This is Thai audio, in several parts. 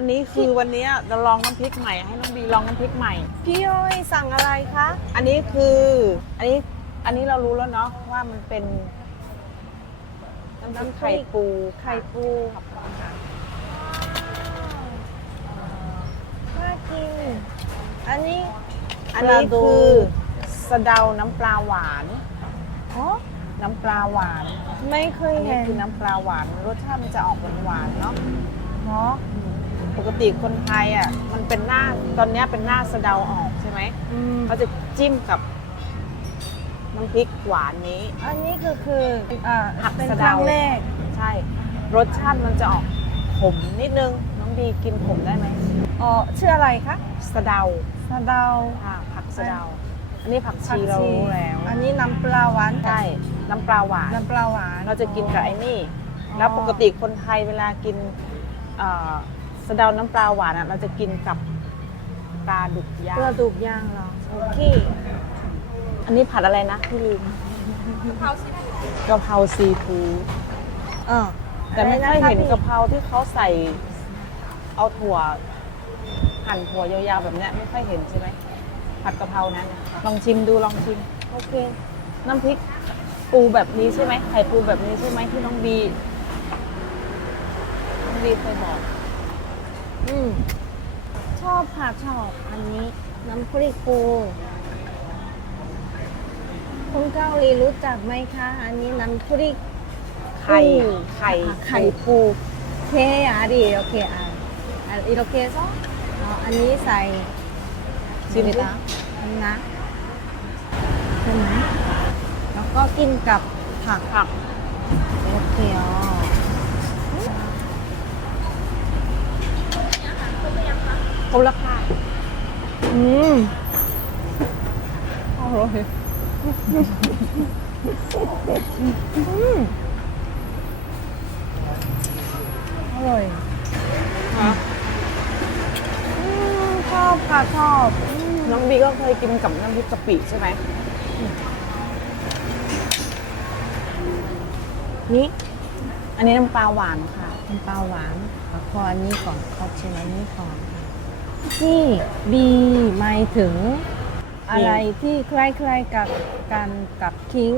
อันนี้คือวันนี้เราลองน้ำพริกใหม่ให้น้องบีลองน้ำพริกใหม่ พี่อ้อยสั่งอะไรคะ อันนี้คือ อันนี้ อันนี้เรารู้แล้วเนาะว่ามันเป็นน้ำพริกไข่ปู ไข่ปูน่ากิน อันนี้ อันนี้ปลาดูคือสะเดาน้ำปลาหวานอ๋อน้ำปลาหวาน ไม่เคยอันนี้เห็นคือน้ำปลาหวาน รสชาติมันจะออกหวานๆเนาะเนาะ ปกติคนไทยอะมันเป็นหน้าตอนเนี้ยเป็นหน้าสะเดาออกใช่ไหมอืมเขาจะจิ้มกับน้ำพริกหวานนี้ อันนี้ก็คืออ่าผักเป็นสะคเดา รั้งแรกใช่ รสชาติมันจะออกขมนิดนึงน้องบีกินขมได้ไหมอ๋อชื่ออะไรคะสะเดาสะเดาค่ะผักสะเดา อันนี้ผักผัชีเรารู้แล้วอันนี้น้ำปลาหวานใช่น้ำปลาหวาน น้ำปลาหวาน เราจะกินกับไอ้นี่ อ๋อ แล้วปกติคนไทยเวลากินเอ่อ สะเดาน้ำปลาหวานอะเราจะกินกับปลาดุกย่างปลาดุกย่างเหรอโอเคอันนี้ผัดอะไรนะพี่ลืมกะเพราซีฟู้ดเออแต่ไม่อะเครยนะะเห็นพี่กะเพราที่เขาใส่เอาถั่วหั่นถั่วยาวๆแบบเนี้ยไม่ค่อยเห็นใช่ไหมผัดกะเพรานั้นน่ะลองชิมดูลองชิม โอเค น้ำพริกปูแบบนี้ใช่ไหมไข่ปูแบบนี้ใช่ไหมที่น้องบีน้องบีเคยบอก อืมชอบค่ะชอบอันนี้ น้ำพริกปูคนเกาหลีรู้จักไหมคะ อันนี้น้ำพริก ไข่ไข่ไข่ปูเคอาดีโอเคอะอีโรเคซออันนี้ใส่ซีมดิ นะนะใช่ไหมแล้วก็กินกับผักผักโอเคอ๋อ ครบราคาอืมอร่อยอืมอร่อยฮะอืมชอบค่ะชอบอืมน้องบีก็เคยกินกับน้ำพริกกะปิใช่ไหม นี่ อันนี้น้ำปลาหวานค่ะน้ำปลาหวานแล้วก็อันนี้ก่อนขอชิมอันนี้ก่อน นี่บีหมายถึง อะไรที่คล้ายๆกับกันกับคิง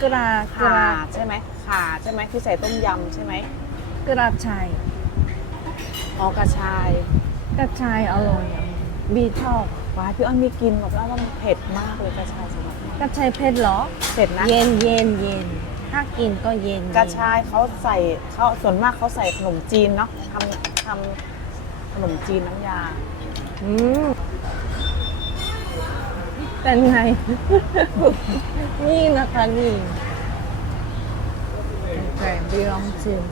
กระกข่าระใช่ไหมข่าใช่ไหมที่ใส่ต้มยำใช่ไหมกระชายอ๋อกระชายกระชายอร่อยอะบีชอบว้ายพี่อ้อนไม่กินบอกแล้วว่ามันเผ็ดมากเลยกระชายสำหรับกระชายเผ็ดเหรอ เผ็ดนะ เย็นเย็นเย็นถ้ากินก็เย็นกระชายเขาใส่เขาส่วนมากเขาใส่ขนมจีนเนาะทำทำ ขนมจีนน้ำยา อืมเป็นไง นี่นะคะนี่โอเคบีลองชิม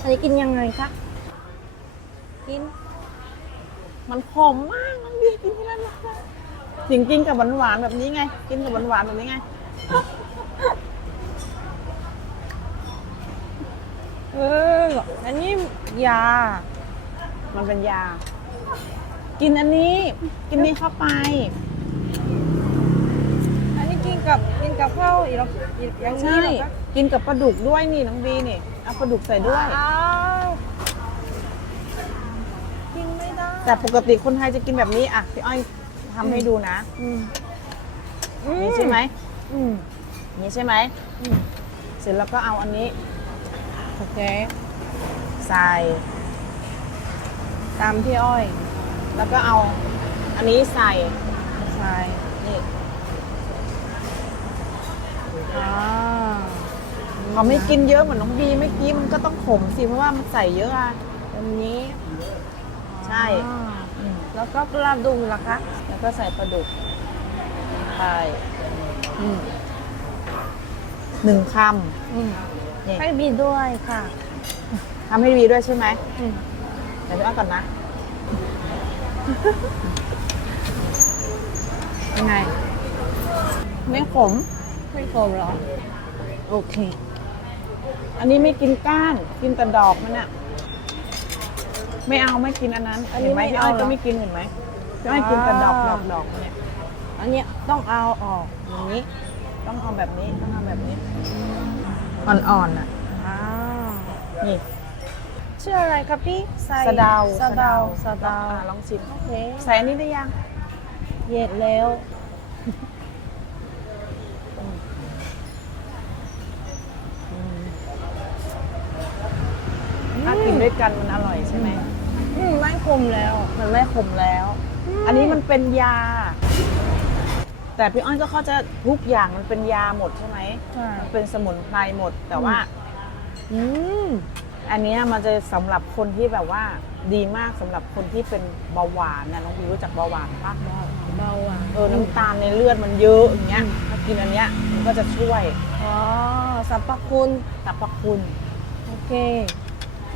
อันนี้กินยังไงคะ กิน มันขมมากมันบีกินที่นั่นนะจริงกินกับหวานๆแบบนี้ไง กินกับหวานๆแบบนี้ไงเอออันนี้ยา มันเป็นยา กินอันนี้ กินนี้เข้าไป อันนี้กินกับกินกับข้าวอีกแล้วอย่างนี้ใช่ เหรอคะกินกับปลาดุกด้วยนี่น้องบีนี่ เอาปลาดุกใส่ด้วย อ้าวกินไม่ได้แต่ปกติคนไทยจะกินแบบนี้ อะ พี่อ้อยทำให้ดูนะ อืมนี่ใช่ไหม อืม นี่ใช่ไหม อืม เสร็จแล้วก็เอาอันนี้ โอเค ใส่ ตามพี่อ้อย แล้วก็เอาอันนี้ใส่ใช่นี่อ่าเขาไม่กินเยอะเหมือนน้องบีเมื่อกี้มันก็ต้องขมสิเพราะว่ามันใส่เยอะอะแบบนี้ ใช่ อ่าแล้วก็ปลาดุกล่ะคะแล้วก็ใส่ปลาดุกไปอืมหนึ่งคอืมำนี่ให้บีด้วยค่ะ ทำให้บีด้วยใช่ไหมอืม เดี๋ยวพี่อ้อยก่อนนะ ยังไง ไม่ขม ไม่โกงเหรอ โอเค อันนี้ไม่กินก้าน กินแต่ดอกมันอะไม่เอาไม่กินอันนั้นอันนี้เห็ไหมไม่พี่เอาอ้อยเหรก็อไม่กินเห็นไหมพี่อ้อยกินแต่ดอกดอ่าอกดอกมันเนี่ย อันเนี้ยต้องเอาออกอย่างนี้ ต้องทำแบบนี้ต้องทำแบบนี้ อ่อนๆอะอ่านี่ ชื่ออะไรครับพี่ใส่สะเดาสะเดาสะเดาอะลองชิมโอเคใส่อันนี้ได้ยัง เย็ดแล้วอืมถ้ากินด้วยกันมันอร่อยใช่ไหม อืมไม่คมแล้ว มันไม่ขมแล้ว อันนี้มันเป็นยา แต่พี่อ้อยก็เข้าใจทุกอย่างมันเป็นยาหมดใช่ไหมใช่ มันเป็นสมุนไพรหมดแต่ว่า อืม อันเนี้ยมันจะสำหรับคนที่แบบว่าดีมากสำหรับคนที่เป็นเบาหวานนะน้องพีรู้จักเบาหวานปะเบาเบาอะเออน้ำตาลในเลือดมันเยอะอย่างเงี้ยถ้ากินอันเนี้ยมันก็จะช่วยอ๋อสรรพคุณสรรพคุณโอเค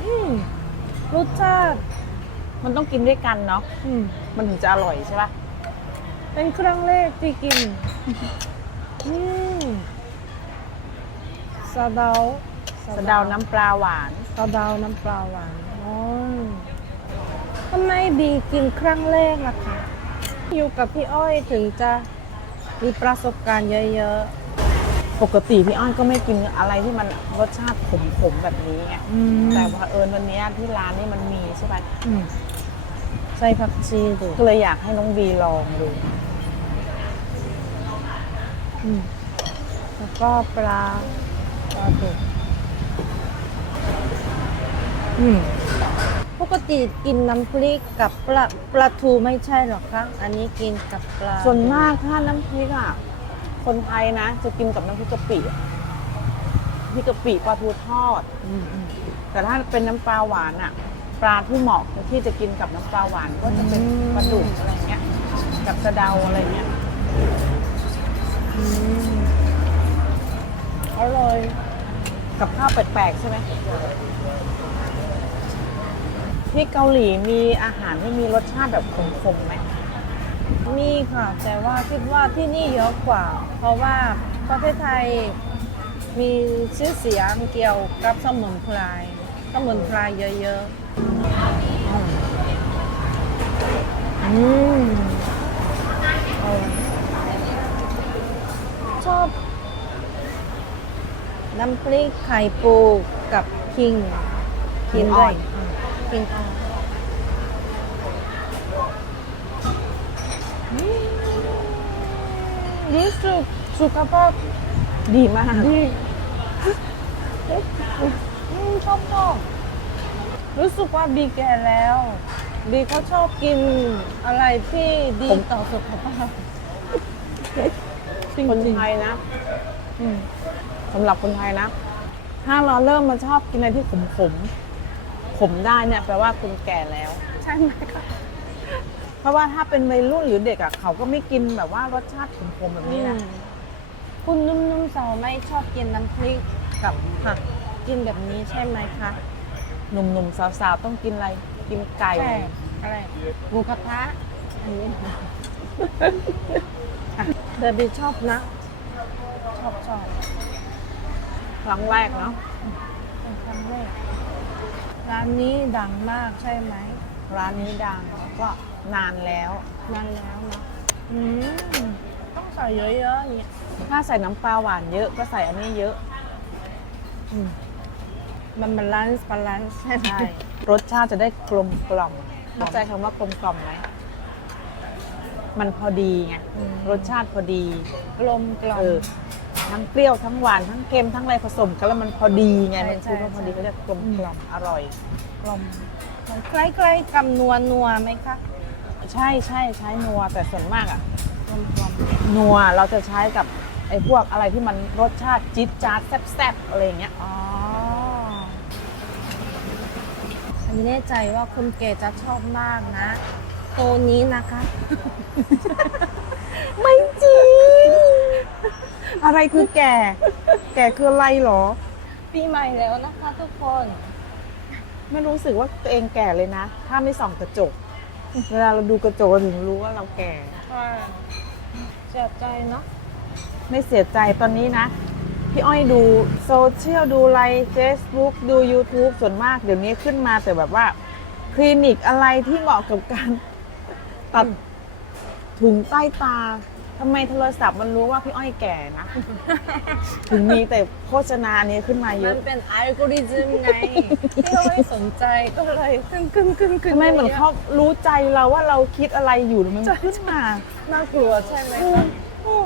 อืมรสชาติมันต้องกินด้วยกันเนาะอืมมันถึงจะอร่อยใช่ปะเป็นครั้งแรกที่กินอืมสะเดา สะเดาน้ำปลาหวานสะเดาน้ำปลาหวานอ๋อทำไมบีกินครั้งแรกล่ะคะ อยู่กับพี่อ้อยถึงจะมีประสบการณ์เยอะปกติพี่อ้อยก็ไม่กินอะไรที่มันรสชาติขมๆแบบนี้ไงๆอืมแต่พอเอิญวันเนี้ยที่ร้านนี่มันมีใช่ปะอืมใส่ผักชีดูก็เลยอยากให้น้องบีลองดู อืมแล้วก็ปลาปลาดุก อืมปกติกินน้ำพริกกับปลาปลาทูไม่ใช่หรอคะอันนี้กินกับปลาส่วนมากถ้าน้ำพริกอะ คนไทยนะ จะกินกับน้ำพริกกะปิอะพริกกะปิปลาทูทอด อืมอืม แต่ถ้าเป็นน้ำปลาหวานอะ ปลาที่เหมาะที่จะกินกับน้ำปลาหวานก็จะเป็นอืม ปลาดุกอะไรเงี้ย กับสะเดาอะไรเงี้ยอืมอร่อยกับข้าวแปลกๆใช่ไหม ที่เกาหลีมีอาหารที่มีรสชาติแบบขมๆไหมมีค่ะแต่ว่าคิดว่าที่นี่เยอะกว่า เพราะว่าประเทศไทยมีชื่อเสียงเกี่ยวกับสมุนไพรสมุนไพรเยอะๆอืมชอบ น้ำพริกไข่ปูกับคิงกินด้วย กินอ่อนอืมรู้สึกสุขภาพดีมากดีชอบชอบรู้สึกว่าบีแก่แล้ว บีเขาชอบกินอะไรที่ดีต่อสุขภาพคนไทยนะสำหรับคนไทยนะ ถ้าเราเริ่มมาชอบกินอะไรที่ขมขมๆ ขมได้เนี่ยแปลว่าคุณแก่แล้ว ใช่ไหมคะเพราะว่าถ้าเป็นวัยรุ่นหรือเด็กอะเขาก็ไม่กินแบบว่ารสชาติขมๆแบบนี้นะอืมคุณนุ่มๆสาวไม่ชอบกินน้ำพริกกับผักกินแบบนี้ใช่ไหมคะหนุ่มๆสาวๆต้องกินอะไรกินไก่ใช่อะไรหมูกระทะอันนี้เดยวบีชอบนะ ชอบชอบครั้งแรกเนาะเป็นครั้งแรก ร้านนี้ดังมากใช่ไหม ร้านนี้ดังแล้วก็นานแล้วนานแล้วเนาะอืมต้องใส่เยอะๆเนี่ยถ้าใส่น้ำปลาหวานเยอะก็ใส่อันนี้เยอะอืมมันบาลานซ์บาลานซ์ใช่ไหมใช่รสชาติจะได้กลมกล่อมเข้าใจคำว่ากลมกล่อมไหมมันพอดีไงรสชาติพอดี กลมกล่อมเออ ทั้งเปรี้ยวทั้งหวานทั้งเค็มทั้งอะไรผสมกันแล้วมันพอดีไงใช่มันคือว่าพอดีใช่เขาจะกลมกล่อมอร่อย กลมมันใกล้ๆกับนัวนัวๆไหมคะ ใช่ใช่ใช้นัวแต่ส่วนมากอะกลมกลมนัวเราจะใช้กับไอ้พวกอะไรที่มันรสชาติจี๊ดจ๊าดแซ่บๆอะไรอย่างเงี้ยอ๋อฉันไม่แน่ใจว่าคุณเกจะชอบมากนะ ตัวนี้นะคะ ไม่จริง อะไรคือแก่ แก่คืออะไรหรอ ปีใหม่แล้วนะคะทุกคนไม่รู้สึกว่าตัวเองแก่เลยนะ ถ้าไม่ส่องกระจก เวลาเราดูกระจกเราถึงรู้ว่าเราแก่เสียใจเนาะไม่เสียใจตอนนี้นะ พี่อ้อยดูโซเชียลดูไลน์ Facebook ดู YouTube ส่วนมากเดี๋ยวนี้ขึ้นมาแต่แบบว่า คลินิกอะไรที่เหมาะกับการตัดถุงใต้ตา ทำไมโทรศัพท์มันรู้ว่าพี่อ้อยแก่นะ ถึงมีแต่โฆษณานี้ขึ้นมาเยมัอะนเป็นอัลกอริทึมไงที่เราไม่สนใจก็เลยขึ้นขึ้นขึ้นขึ้นทำไมเหมือนเขารู้ใจเราว่าเราคิดอะไรอยู่มันขึ้นมาน่ากลัวใช่ไหมอืคะม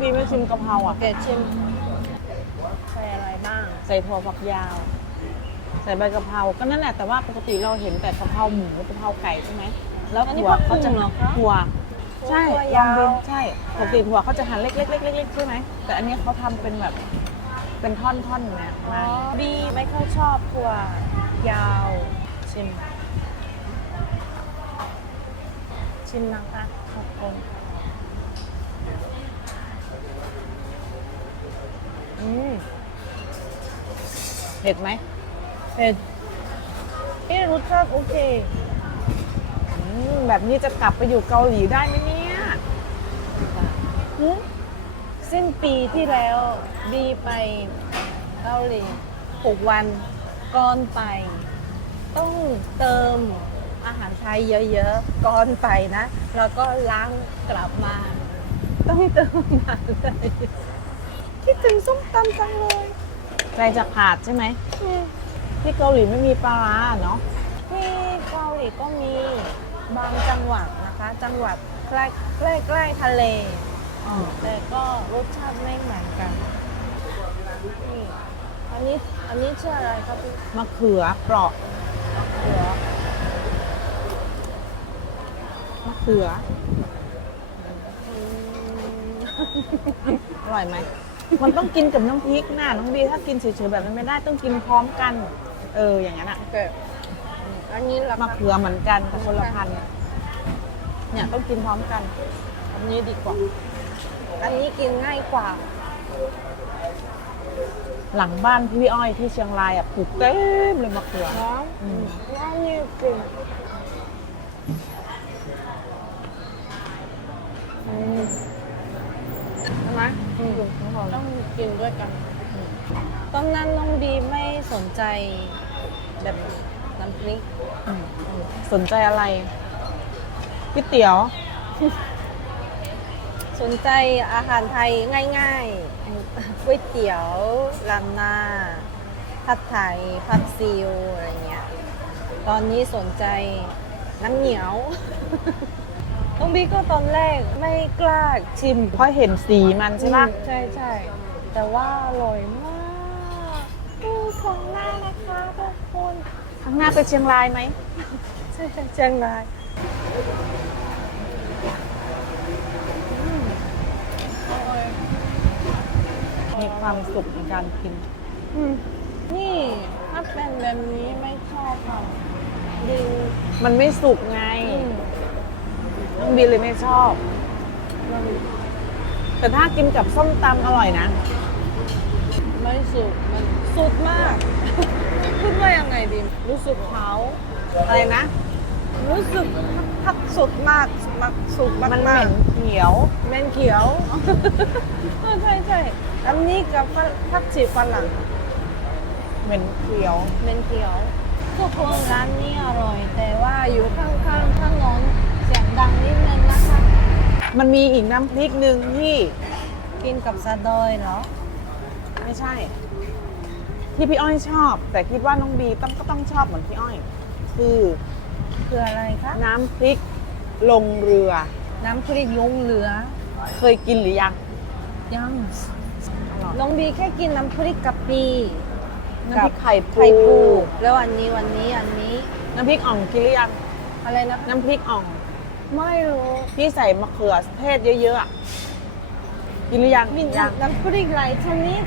บีไม่ชิมกะเพราอะแกชิมใส่อะไรบ้าง ใส่ถั่วฝักยาว ใส่ใบกะเพราก็นั่นแหละแต่ว่าปกติเราเห็นแต่กะเพราหมูกะเพราไก่ใช่ไหมแล้วอันนี้ถั่วผักเขาจะบุ้งเหรอคะ ถั่ว ใช่ถั่วลยาองวดูใช่ปกติถั่วเขาจะหั่นเล็กๆๆๆๆใช่ไหมแต่อันนี้เขาทำเป็นแบบเป็นท่อนๆเนี่ยอ๋อมาบีไม่ค่อยชอบถั่วยาว ชิม ชิมนะคะขอบคุณอืมเผ็ดไหมเผ็ดเอ๊ะรสชาติโอเค อืมแบบนี้จะกลับไปอยู่เกาหลีได้ไหมเนี่ยหืม สิ้นปีที่แล้วบีไปเกาหลีหกวันก่อนไป ต้องเติมอาหารไทยเยอะๆก่อนไปนะ แล้วก็ล้างกลับมา ต้องเติมมาเลยคิดถึงส้มตำจังเลยใจจะขาดใช่ไหมที่เกาหลีไม่มีปลาร้าเนาะที่เกาหลีก็มีบางจังหวัดนะคะ จังหวัด ใกล้ใกล้ใกล้ทะเล แต่ก็รสชาติไม่เหมือนกันนี่อันนี้อันนี้ชื่ออะไรครับพี่มะเขือเปราะเขือมะเขืออืมอร่อยไหม มันต้องกินกับน้ำพริกนะน้องบีถ้ากินเฉยๆแบบนั้นไม่ได้ต้องกินพร้อมกัน เอออย่างนั้นอะโอเคอืมอันนี้รามะคาเขือเหมือนกันแต่คนละพันธุ์ เนี่ยต้องกินพร้อมกันอันนี้ดีกว่า อันนี้กินง่ายกว่า หลังบ้านพี่อ้อยที่เชียงรายอะปลูกเต็มเลยมะเขือเนาะอืมว่านี่จริงอืมใช่ไหมอืมต้องกินด้วยกันต้อนนั้นน้องบีไม่สนใจแบบน้ำพริก อืมสนใจอะไร ก๋วยเตี๋ยว สนใจอาหารไทยง่ายๆก๋วยเตี๋ยวรามหน้าผัดไทยผัดซีอิ๊วอะไรเงี้ย ตอนนี้สนใจน้ำเหนียว น้องบีก็ตอนแรกไม่กล้าชิม เพราะเห็นสีมันใช่ปะอืมใช่ใช่แต่ว่าอร่อยมากดูของหน้านะคะทุกคนข้างหน้าไปเชียงรายไหม ใช่ใช่เชียงรายอืมอร่อย มีความสุขในการกิน อืมนี่ถ้าเป็นแบบนี้ไม่ชอบค่ะดีมันไม่สุกไงอืมน้องบีเลยไม่ชอบ มันแต่ถ้ากินกับส้มตำอร่อยนะ ไม่สุกมันสุดมาก พูดว่ายังไงดีรู้สึกเผาอะไรนะ รู้สึกพักสุดมากมากสุดมากมันเหมาม็กนเขียว แมนเขียว เออใช่ใช่ อันนี้กับผักชีฝรั่งเหม็นเขียวแมนเขียวทุกคนร้านนี้อร่อย แต่ว่าอยู่ข้างๆข้างโน้นเสียงดังนิดนึงนะคะ มันมีอีกน้ำพริกหนึ่งที่กินกับซาดอยเหรอ ไม่ใช่ ที่พี่อ้อยชอบ แต่คิดว่าน้องบีต้องก็ต้องชอบเหมือนพี่อ้อย คือคืออะไรคะ น้ำพริกลงเรือ น้ำพริกลงเรือ เคยกินหรือยังยังอร่อย น้องบีแค่กินน้ำพริกกะปิน้ำพริกไข่ปูไข่ปู แล้วอันนี้วันนี้อันนี้ น้ำพริกอ่องกินหรือยังอะไรนะน้ำพริกอ่อง ไม่รู้ที่ใส่มะเขือเทศเยอะๆอะกินหรือยังมียังน้ำพริกหลายชนิด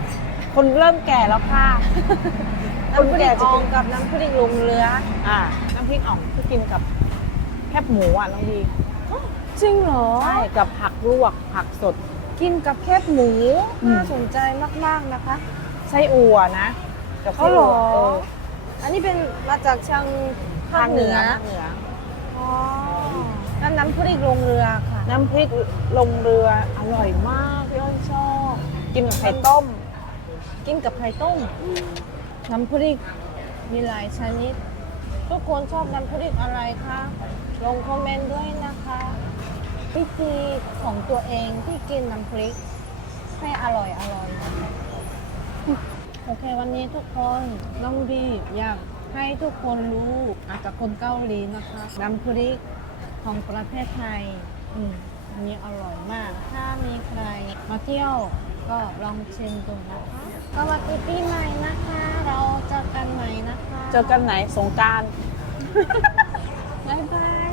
คนเริ่มแก่แล้วค่ะ น้ำพริกอ่องกับน้ำพริกลงเรือ อ่า น้ำพริกอ่องที่กินกับแคบหมูอะน้องดีจริงเหรอ ใช่ กับผักลวกผักสด กินกับแคบหมูอืมน่าสนใจมากๆนะคะ ไส้อั่วนะกับเขาเหรอไส้อั่วอันนี้เป็นมาจากเชียงเออภาคเหนือภาคเหนืออ๋อนั่นน้ำพริกลงเรือค่ะ น้ำพริกลงเรืออร่อยมากพี่อ้อยชอบกินกับไข่ต้ม กินกับไข่ต้ม น้ำพริกมีหลายชนิด ทุกคนชอบน้ำพริกอะไรคะลงคอมเมนต์ด้วยนะคะ วิธีของตัวเองที่กินน้ำพริก ให้อร่อยอร่อย โอเค วันนี้ทุกคนน้องบีอยากให้ทุกคนรู้อาจจะคนเกาหลีนะคะน้ำพริกของประเทศไทย อืมอันนี้อร่อยมาก ถ้ามีใครมาเที่ยวก็ลองชิมดูนะคะสวัสดีปีใหม่นะคะ เราเจอกันใหม่นะคะเจอกันไหนสงกราร บ๊ายบาย